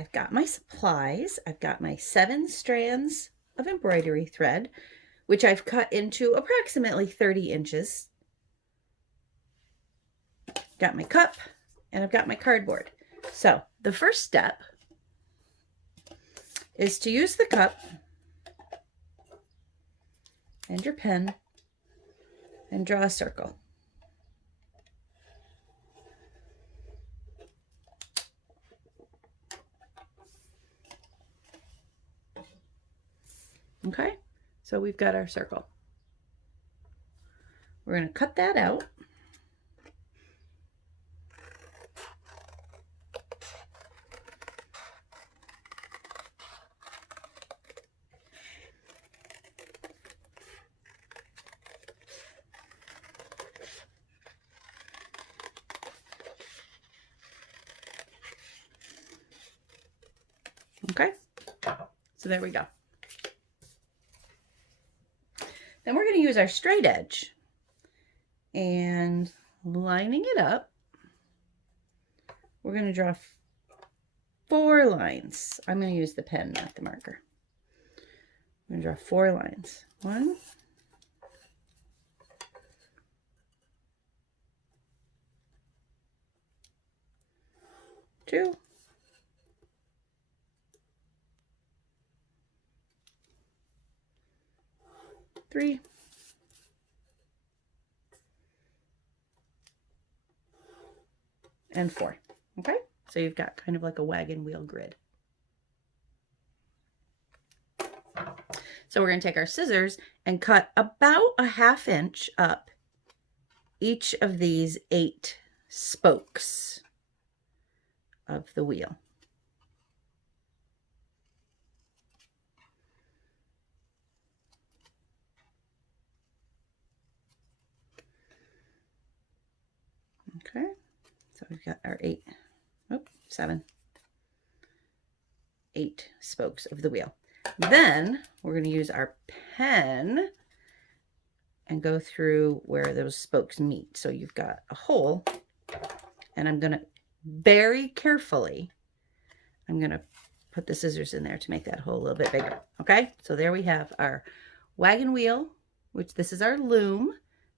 I've got my supplies. I've got my 7 strands of embroidery thread, which I've cut into approximately 30 inches. Got my cup, and I've got my cardboard. So the first step is to use the cup and your pen and draw a circle. Okay, so we've got our circle. We're going to cut that out. Okay, so there we go. Then we're going to use our straight edge and lining it up. We're going to draw 4 lines. I'm going to use the pen, not the marker. I'm going to draw 4 lines. 1, 2, 3, 4. Okay, so you've got kind of like a wagon wheel grid. So we're going to take our scissors and cut about a 1/2 inch up each of these 8 spokes of the wheel. Okay, so we've got our 8 spokes of the wheel. Then we're going to use our pen and go through where those spokes meet. So you've got a hole, and I'm going to very carefully, I'm going to put the scissors in there to make that hole a little bit bigger. Okay, so there we have our wagon wheel, which this is our loom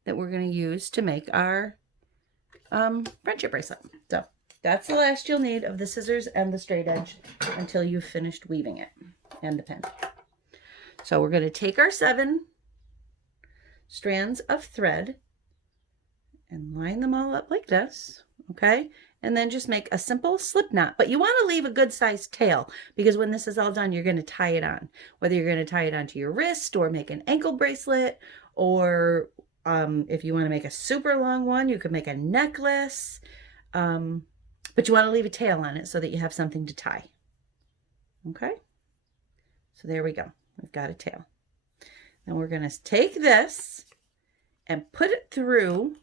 that we're going to use to make our friendship bracelet. So that's the last you'll need of the scissors and the straight edge until you've finished weaving it, and the pen. So we're going to take our 7 strands of thread and line them all up like this, okay? And then just make a simple slip knot. But you want to leave a good sized tail, because when this is all done, you're going to tie it on. Whether you're going to tie it onto your wrist or make an ankle bracelet, or if you want to make a super long one, you could make a necklace. But you want to leave a tail on it so that you have something to tie. Okay? So there we go. We've got a tail. Then we're going to take this and put it through,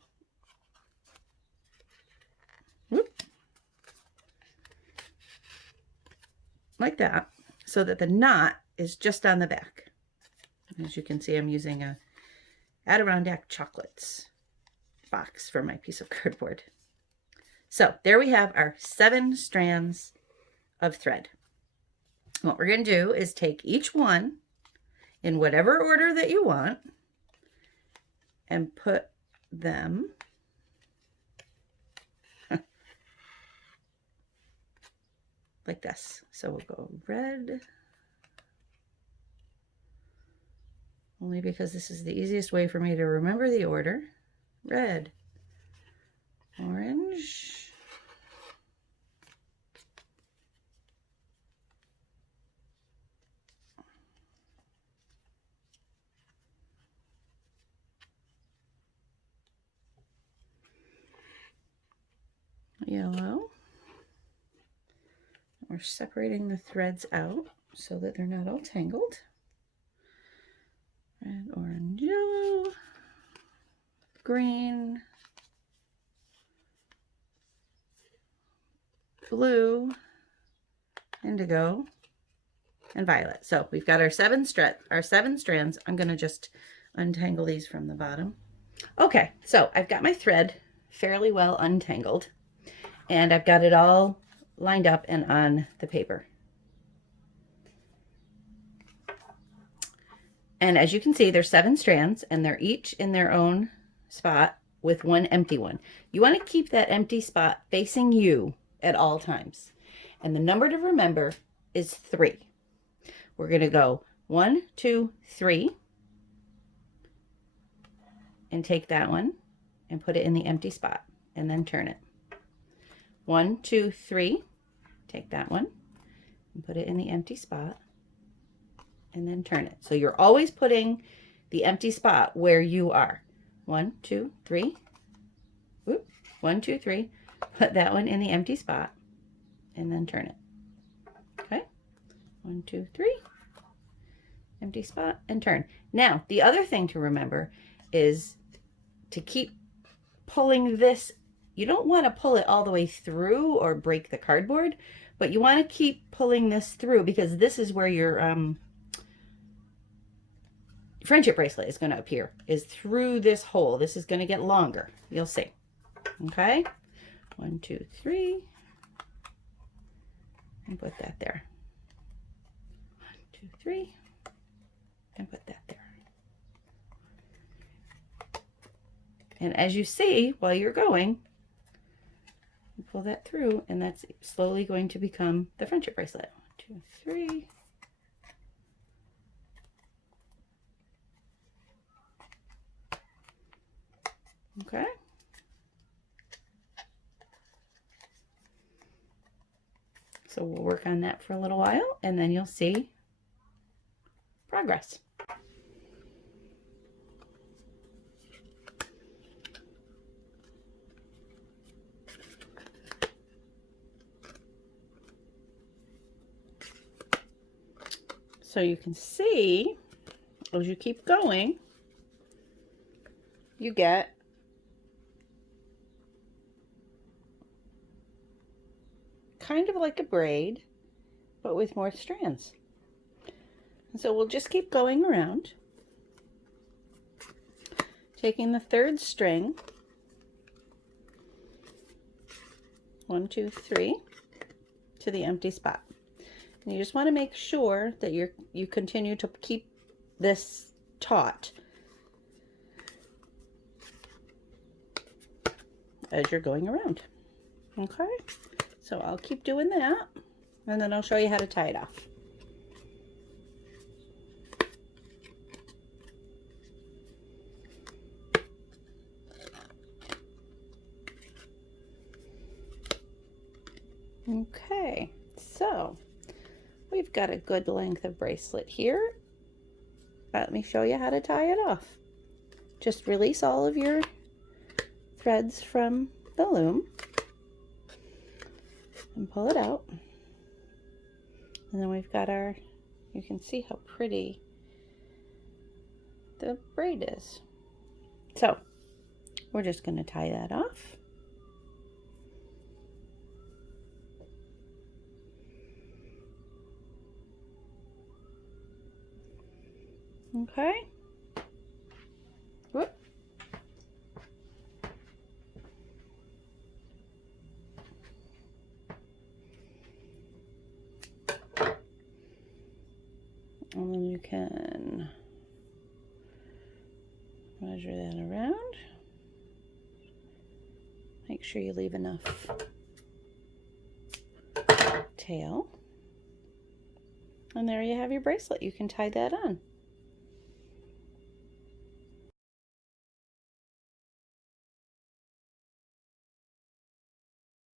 like that, so that the knot is just on the back. As you can see, I'm using a Adirondack chocolates box for my piece of cardboard. So there we have our 7 strands of thread. What we're going to do is take each one in whatever order that you want and put them like this. So we'll go red, only because this is the easiest way for me to remember the order. Red, orange, yellow. We're separating the threads out so that they're not all tangled. Red, orange, yellow, green, blue, indigo, and violet. So we've got our 7 strands. I'm going to just untangle these from the bottom. Okay, so I've got my thread fairly well untangled, and I've got it all lined up and on the paper. And as you can see, there's 7 strands and they're each in their own spot with one empty one. You want to keep that empty spot facing you at all times. And the number to remember is 3. We're going to go 1, 2, 3 and take that one and put it in the empty spot and then turn it. 1, 2, 3, take that one and put it in the empty spot and then turn it. So you're always putting the empty spot where you are. 1, 2, 3. Whoop. 1, 2, 3. Put that one in the empty spot and then turn it. Okay. 1, 2, 3. Empty spot and turn. Now, the other thing to remember is to keep pulling this. You don't want to pull it all the way through or break the cardboard, but you want to keep pulling this through because this is where your friendship bracelet is going to appear, is through this hole. This is going to get longer. You'll see. Okay. 1, 2, 3. And put that there. 1, 2, 3. And put that there. And as you see, while you're going, you pull that through, and that's slowly going to become the friendship bracelet. 1, 2, 3. Okay. So we'll work on that for a little while, and then you'll see progress. So you can see, as you keep going, you get kind of like a braid, but with more strands. And so we'll just keep going around, taking the 3rd string, 1, 2, 3, to the empty spot. And you just want to make sure that you continue to keep this taut as you're going around. Okay, so I'll keep doing that, and then I'll show you how to tie it off. Okay, so we've got a good length of bracelet here. Let me show you how to tie it off. Just release all of your threads from the loom and pull it out. And then we've got our, you can see how pretty the braid is. So we're just going to tie that off. Okay. Whoop. And then you can measure that around. Make sure you leave enough tail. And there you have your bracelet. You can tie that on.